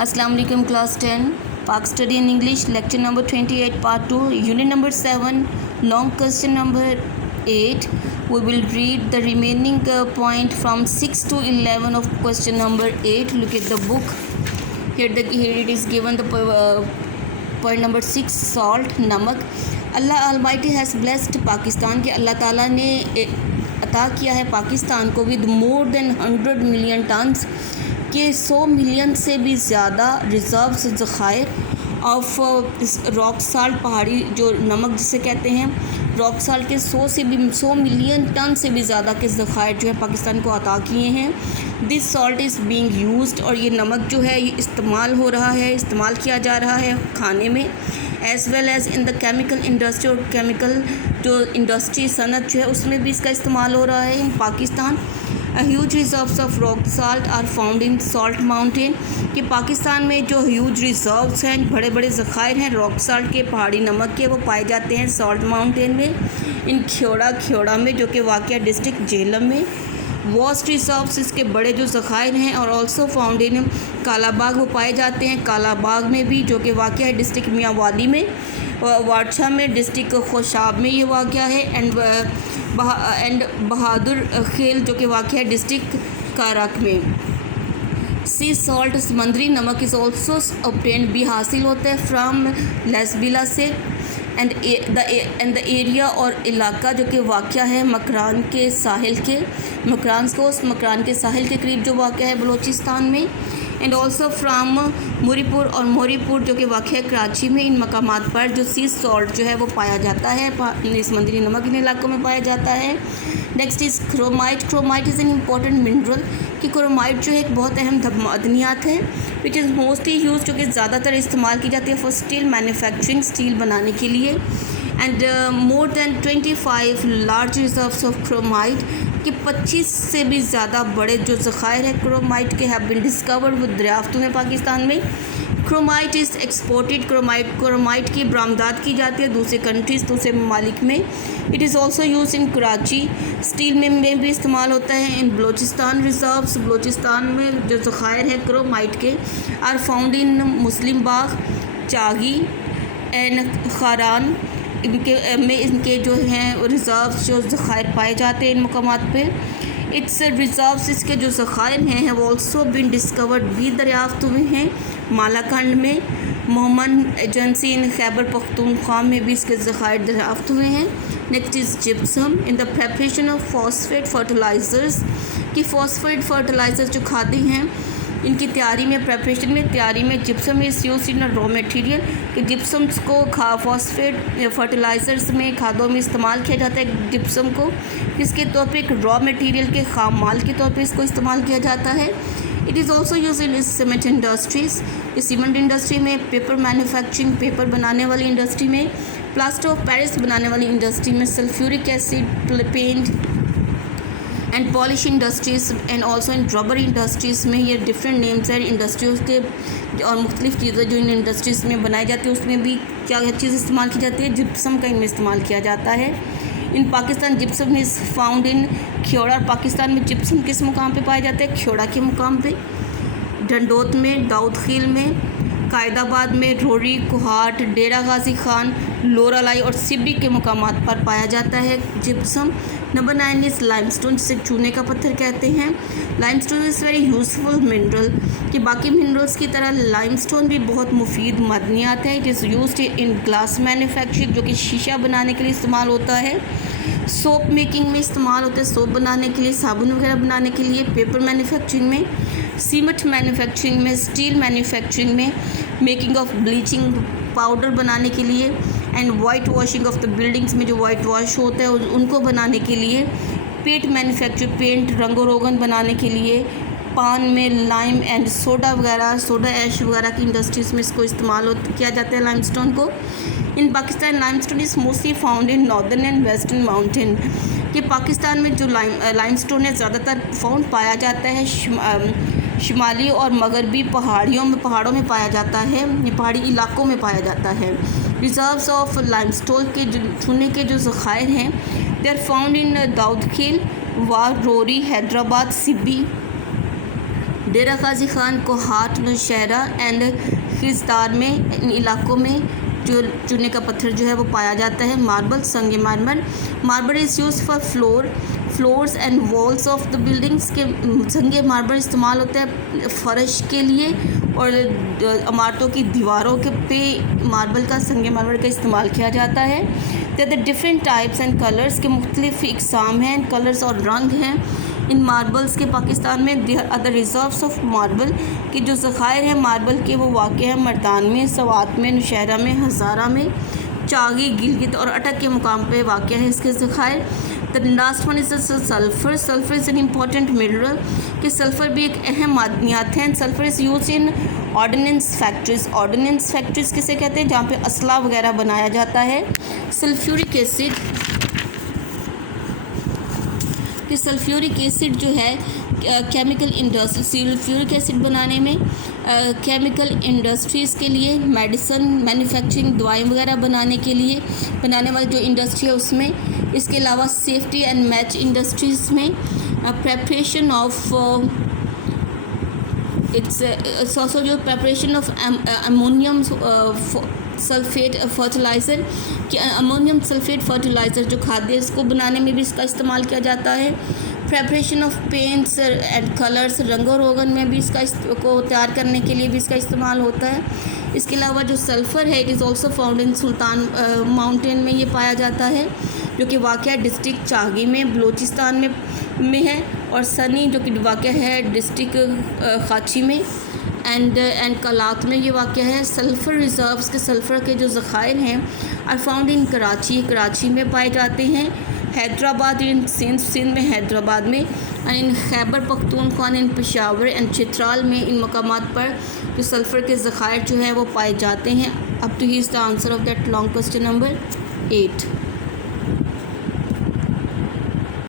अस्सलाम वालेकुम क्लास 10 पाक study in English lecture number 28 part 2 unit number 7 long question number 8 we will read the remaining point from 6 to 11 of question number 8. Look at the book. Here it is given the point number 6 salt नमक. अल्लाह Almighty has blessed Pakistan के अल्लाह ताला ने अता किया है पाकिस्तान को with more than 100 million turns के 100 million से भी ज़्यादा रिज़र्व्स ज़खायर ऑफ रॉक साल्ट पहाड़ी जो नमक जिसे कहते हैं रॉक साल्ट के 100 मिलियन टन से भी ज़्यादा के ज़खायर जो है पाकिस्तान को अता किए हैं. This salt is being used और ये नमक जो है ये इस्तेमाल हो रहा है इस्तेमाल किया जा रहा है खाने में as well as in the chemical industry और केमिकल जो इंडस्ट्री सनत जो है उसमें भी इसका इस्तेमाल हो रहा है in Pakistan. Huge reserves of rock salt are found in salt mountain कि पाकिस्तान में जो ह्यूज रिजर्व्स हैं बड़े बड़े ज़खायर हैं रॉक साल्ट के पहाड़ी नमक के वो पाए जाते हैं सॉल्ट माउंटेन में इन ख्योड़ा में जो कि वाक़या डिस्ट्रिक्ट झेलम में. वॉस्ट रिजर्व्स इसके बड़े जो ज़खायर हैं और ऑल्सो फाउंड इन कालाबाग वो पाए जाते हैं कालाबाग में भी जो कि वाक़या है डिस्ट्रिक्ट मियांवाली में. वारछा में डिस्ट्रिक्ट खोशाब में ये वाक़या है एंड बहादुर खेल जो कि वाक़या है डिस्ट्रिक्ट कारक में. सी सॉल्ट समंदरी नमक इज़ ऑल्सो ऑब्टेन्ड भी हासिल होता है फ्राम लेसबिला से एंड द एरिया और इलाका जो कि वाक़या है मकरान के साहिल के मकरान के साहिल के करीब जो वाक़या है बलूचिस्तान में एंड ऑल्सो फ्राम मुरीपुर और मोरीपुर जो कि वाक़या है कराची में. इन मकामात पर जो सी सॉल्ट जो है वो पाया जाता है समंदरी नमक इन इलाकों में पाया जाता है. Next is chromite is an important mineral कि क्रोमाइट जो है एक बहुत अहम मदनियात है विच इज़ मोस्टली यूज जो कि ज़्यादातर इस्तेमाल की जाती है फॉर स्टील मैन्युफैक्चरिंग स्टील बनाने के लिए. And more than 25 large reserves of chromite कि 25 से भी ज़्यादा बड़े जो ज़खायर हैं क्रोमाइट के हैव बीन डिस्कवर्ड वो दरियाफ्तों में पाकिस्तान में. क्रोमाइट इज़ एक्सपोर्टेड क्रोमाइट की बरामदात की जाती है दूसरे कंट्रीज़ दूसरे ममालिक में. It is also use in Karachi steel में भी इस्तेमाल होता है. इन बलूचिस्तान रिजर्व्स बलूचिस्तान में जो ज़खायर हैं क्रोमाइट के are found in Muslim Bagh Chagi and Kharan इनके जो हैं रिज़र्व्स जो ज़खायर पाए जाते हैं इन मकामात पे. इट्स रिज़र्व्स इसके जो ज़खायर हैं वो ऑल्सो बिन डिस्कवर्ड भी दरियाफ्त हुए हैं मालाकंड में मोहम्मद एजेंसी इन खैबर पख्तूनख्वा में भी इसके ज़खायर दरियाफ्त हुए हैं. Next is gypsum in the preparation of phosphate fertilizers कि फॉस्फेट फर्टिलाइज़र्स जो खाते हैं इनकी तैयारी में gypsum is use in raw material कि जिप्सम्स को फॉस्फेट फर्टिलाइज़र्स में खादों में इस्तेमाल किया जाता है जिप्सम को इसके तौर पे एक रॉ मटेरियल के खाम माल के तौर पे इसको इस्तेमाल किया जाता है. It is also use in cement industries इस सीमेंट इंडस्ट्री में पेपर मैन्युफैक्चरिंग पेपर बनाने वाली इंडस्ट्री में प्लास्टर ऑफ पेरिस बनाने वाली इंडस्ट्री में sulphuric acid paint and polish industries and also in rubber industries में ये डिफरेंट नेम्स हैं इंडस्ट्रीज़ के और मुख्तलिफ़ चीज़ें जो इन इंडस्ट्रीज़ में बनाई जाती है उसमें भी क्या चीज़ इस्तेमाल की जाती है जिप्सम का इनमें इस्तेमाल किया जाता है. In Pakistan gypsum is found in Khewra और पाकिस्तान में जिप्सम किस मुकाम पे पाया जाता है ख्योड़ा के मुकाम पे डंडोत में दाऊद खील में कायदाबाद में रोरी कोहाट डेरा गाजी खान लोरालाई और सिब्बी के मुकामात पर पाया जाता है जिप्सम. नंबर 9 इज़ लाइमस्टोन जिसे चूने का पत्थर कहते हैं. Limestone is very useful mineral कि बाकी मिनरल्स की तरह लाइमस्टोन भी बहुत मुफीद मदनियात है. It is used in glass manufacturing जो कि शीशा बनाने के लिए इस्तेमाल होता है सोप मेकिंग में इस्तेमाल होता है सोप बनाने के लिए साबुन वगैरह बनाने के लिए पेपर मैन्युफैक्चरिंग में सीमेंट मैन्युफैक्चरिंग में स्टील मैन्युफैक्चरिंग में मेकिंग ऑफ ब्लीचिंग पाउडर बनाने के लिए and white washing of the buildings में जो वाइट वॉश होता है उनको बनाने के लिए पेंट मैन्युफैक्चर पेंट रंगो रोगन बनाने के लिए पान में लाइम एंड सोडा ऐश वगैरह की इंडस्ट्रीज़ में इसको इस्तेमाल किया जाता है लाइमस्टोन को. In Pakistan limestone is mostly found in northern and western mountain कि पाकिस्तान में जो लाइमस्टोन है ज़्यादातर फाउंड पाया जाता है शुमाली और मगरबी पहाड़ों में पाया जाता है पहाड़ी इलाकों में पाया जाता है. रिजर्व्स ऑफ लाइमस्टोन के चूने के जो ज़खायर हैं they are found in Daud Khel वार रोरी हैदराबाद सिब्बी डेरा गाजी खान, कोहाट, नौशहरा एंड खिजदार में, इन इलाकों में जो चूने का पत्थर जो है वो पाया जाता है। मार्बल, संगे marble. Marble is use for floors and walls of the buildings के संगे मार्बल इस्तेमाल होता है फर्श के लिए और इमारतों की दीवारों के पे मार्बल का, संगे मार्बल का इस्तेमाल किया जाता है। The different types and colours के मुख्तलिफ इकसाम हैं, कलर्स और रंग हैं इन मार्बल्स के। पाकिस्तान में there are the reserves of marble के जो ज़खायर हैं मार्बल के वो वाक़ हैं मर्दान में, सवात में, नौशहरा में, हज़ारा में, चागी, गिलगित और अटक के मुकाम पे वाक़ हैं इसके ज़खायर। The last one is sulphur. Sulphur is an important mineral कि सल्फ़र भी एक अहम मादनियात हैं। Sulphur is use in ordnance factories. Ordnance factories किसे कहते हैं? जहाँ पे असला वगैरह बनाया जाता है। सल्फ्यूरिक एसिड कि सल्फ्यूरिक एसिड जो है केमिकल इंडस्ट्री, सल्फ्यूरिक एसिड बनाने में केमिकल इंडस्ट्रीज़ के लिए, मेडिसिन मैन्युफैक्चरिंग, दवाएं वगैरह बनाने के लिए, बनाने वाली जो इंडस्ट्री है उसमें। इसके अलावा सेफ्टी एंड मैच इंडस्ट्रीज़ में प्रेपरेशन ऑफ इट्स ऑल्सो जो preparation of ammonium sulphate fertiliser कि अमोनियम सल्फेट फर्टिलाइज़र जो खाद्य इसको बनाने में भी इसका इस्तेमाल किया जाता है। Preparation of paints and colours, रंग और रोगन में भी इसका को तैयार करने के लिए भी इसका इस्तेमाल होता है। इसके अलावा जो सल्फ़र है it is also found in Sultan mountain में ये पाया जाता है जो कि वाक़या डिस्ट्रिक्ट चागी में बलूचिस्तान में है, और सनी जो कि वाक़या है डिस्ट्रिक्ट खाची में एंड कलात में ये वाक़या है। सल्फ़र रिज़र्व्स के सल्फ़र के जो ज़खायर हैं आर फाउंड इन कराची में पाए जाते हैं। हैदराबाद इन सिंध में, हैदराबाद में, and in Khyber Pakhtunkhwa in Peshawar and Chitral में, इन मकामात पर जो सल्फ़र के ज़खायर जो हैं वो पाए जाते हैं। अब to he is the answer of that long question number 8।